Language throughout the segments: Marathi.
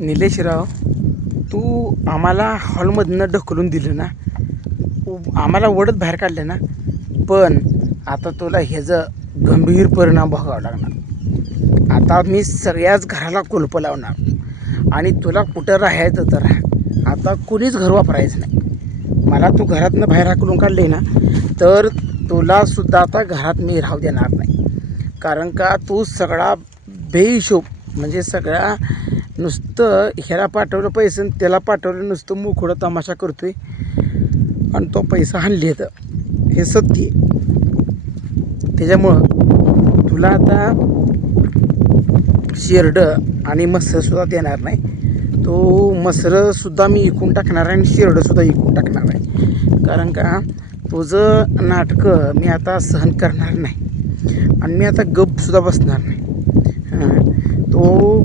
निलेशराव तू आम्हाला हॉलमधनं ढकलून दिलं ना. आम्हाला ओढत बाहेर काढलं ना. पण आता तुला ह्याचं गंभीर परिणाम बघावा लागणार. आता मी सगळ्याच घराला कुलप लावणार. आणि तुला कुठं राहायचं तर राहा. आता कुणीच घर वापरायचं नाही. मला तू घरातनं बाहेर हाकलून काढले ना तर तुलासुद्धा आता घरात मी राहू देणार नाही. कारण का तू सगळा बेहिशोब म्हणजे सगळा नुसतं ह्याला पाठवलं पैसे त्याला पाठवलं नुसतं मुखोडं तमाशा करतो आहे आणि तो पैसा हाणली येतं हे सत्य आहे. त्याच्यामुळं तुला आता शेरडं आणि मसरसुद्धा देणार नाही. तो मसरंसुद्धा मी विकून टाकणार आहे आणि शेरडंसुद्धा इकून टाकणार आहे. कारण का तुझं नाटकं मी आता सहन करणार नाही. आणि मी आता गपसुद्धा बसणार नाही. तो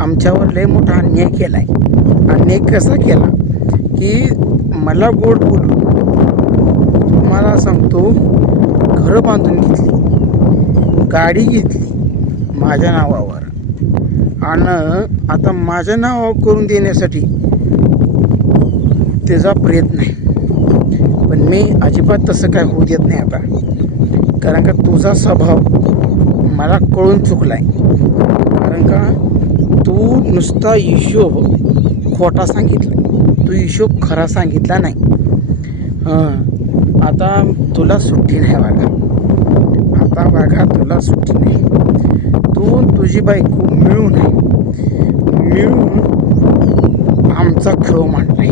आमच्यावर लय मोठा अन्याय केला आहे अन्याय कसा केला? की मला गोड बोलून तुम्हाला सांगतो घरं बांधून घेतली गाडी घेतली माझ्या नावावर. आणि आता माझ्या नावावर करून देण्यासाठी त्याचा प्रयत्न आहे. पण मी अजिबात तसं काय होऊ देत नाही आता. कारण का तुझा स्वभाव मला कळून चुकला आहे कारण का तू नुसता हिशोब खोटा सांगितला. तू हिशोब खरा सांगितला नाही. हां. आता तुला सुट्टी नाही वागा. आता बघा तुला सुट्टी नाही. तू तुझी बायको मिळून आहे मिळून आमचा खेळ मांडला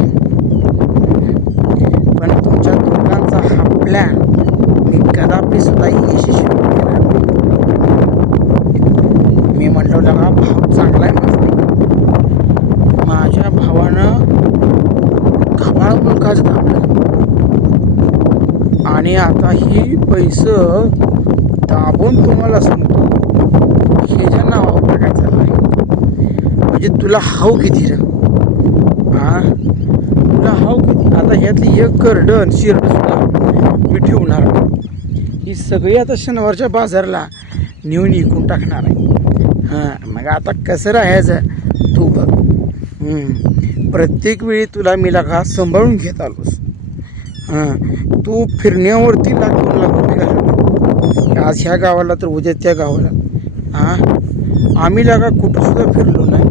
पण तुमच्या दोघांचा हा प्लॅन मी कदापि सुद्धा यशस्वी केला नाही. मी म्हटलं लगा भाव चांगला आहे माझा माझ्या भावानं घबाळ मुलकाच दाबलं आणि आता ही पैसं दाबून तुम्हाला सांगतो. ह्याच्या नावावर टाकायचं नाही म्हणजे तुला हाव किती रे? हा तुला हाव किती? आता ह्यातली एक करडन शिरड सुद्धा मी ठेवणार ही सगळी आता शनिवारच्या बाजारला नेऊन इकून टाकणार आहे. हां मग आता कसं राहायचं? तू बघ. प्रत्येक वेळी तुला मी लगा सांभाळून घेत आलोस. हां. तू फिरण्यावरती लागून दोन लाख आज ह्या गावाला तर उद्या त्या गावाला. हां. आम्ही लागा कुठंसुद्धा फिरलो नाही.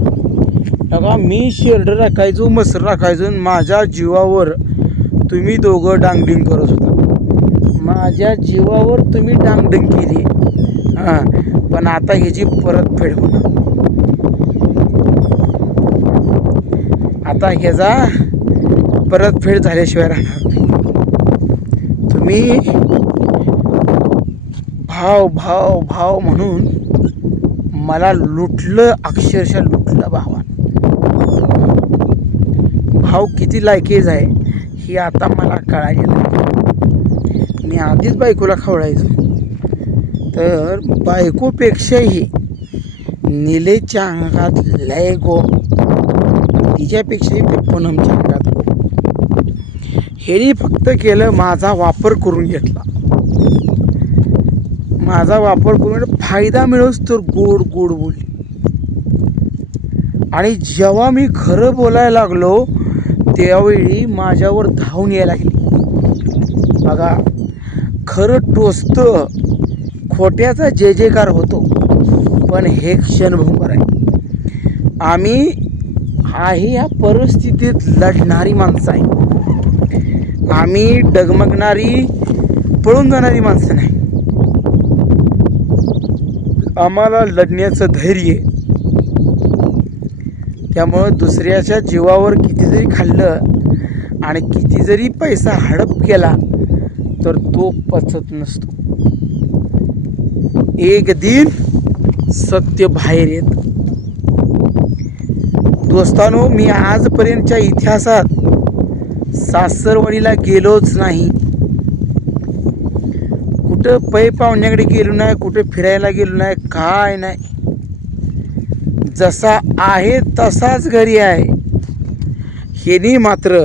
लगा मी शेरडं राखायचो मसर राखायचो आणि माझ्या जीवावर तुम्ही दोघं डांगडिंग करत होता. माझ्या जीवावर तुम्ही डांगडिंग केली. हां. पण आता ह्याची परतफेड होणार. आता ह्याचा परतफेड झाल्याशिवाय राहणार. मी भाव भाव भाव म्हणून मला लुटलं अक्षरशः लुटलं भावान. भाव किती लायकीज आहे हे आता मला कळालेलं मी आधीच बायकोला खवळायचो. तर बायकोपेक्षाही निलेच्या अंगात लय गो तिच्यापेक्षाही ते पूनमच्या हेनी फक्त केलं माझा वापर करून घेतला. माझा वापर करून फायदा मिळवस तर गोड गोड बोलली. आणि जेव्हा मी खरं बोलायला लागलो त्यावेळी माझ्यावर धावून यायला लागली. बघा खरं टोचतं खोट्याचा जे जेकार होतो पण हे क्षणभंगर आहे. आम्ही आहे ह्या परिस्थितीत लढणारी माणसं आहे. आम्ही डगमगणारी पळून जाणारी माणसं नाही. आम्हाला लढण्याचं धैर्य त्यामुळं दुसऱ्याच्या जीवावर किती जरी खाल्लं आणि किती जरी पैसा हडप केला तर तो पचत नसतो. एक दिन सत्य बाहेर येत. दोस्तानो मी आजपर्यंतच्या इतिहासात सासरवाडीला गेलोच नाही. कुठं पै पाहुण्याकडे गेलो नाही कुठं फिरायला गेलो नाही काय नाही. जसा आहे तसाच घरी आहे. हेनी मात्र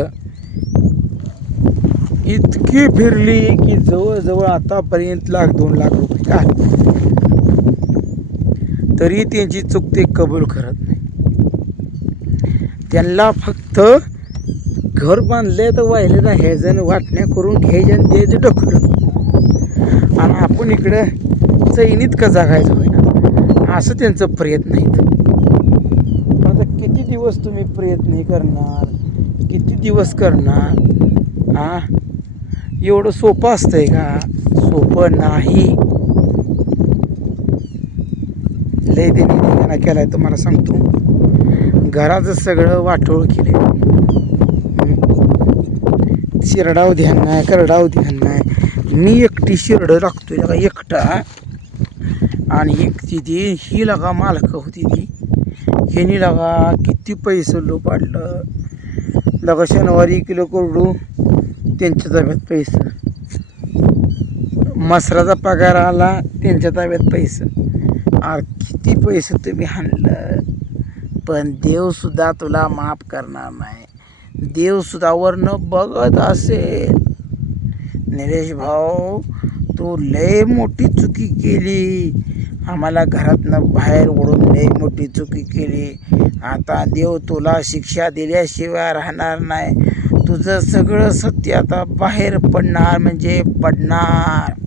इतकी फिरली की जवळजवळ आतापर्यंत लाख दोन लाख रुपये काय? तरी त्यांची चूक ते कबूल करत नाही. त्यांना फक्त घर बांधले तर वाहिले ना हे जण वाटण्या करून घ्यायचे आणि द्यायचं ढकलून. आणि आपण इकडं चैनीत का जागायचं होईना असं त्यांचं प्रयत्न आहेत. आता किती दिवस तुम्ही प्रयत्न करणार? किती दिवस करणार? हा एवढं सोपं असतंय का? सोपं नाही. लय त्यांनी धिंगाणा केलाय तुम्हाला सांगतो. घराचं सगळं वाटोळ केले शिरडाव ध्यान नाही करडाव ध्यान नाही. मी एकटी शिरड लागतोय लगा एकटा. आणि एक ती ही लगा मालक होती ती. ह्यानी लगा किती पैसे लो पाडलं. लगा शनिवारी किलो कोरडू त्यांच्या ताब्यात पैसे. मसराचा पगार आला त्यांच्या ताब्यात पैसे. आर किती पैसे तुम्ही हाणलं. पण देवसुद्धा तुला माफ करणार नाही. देवसुद्धा वरनं बघत असेल. निलेश भाऊ तू लय मोठी चुकी केली. आम्हाला घरातनं बाहेर ओढून लय मोठी चुकी केली. आता देव तुला शिक्षा दिल्याशिवाय राहणार नाही. तुझं सगळं सत्य आता बाहेर पडणार म्हणजे पडणार.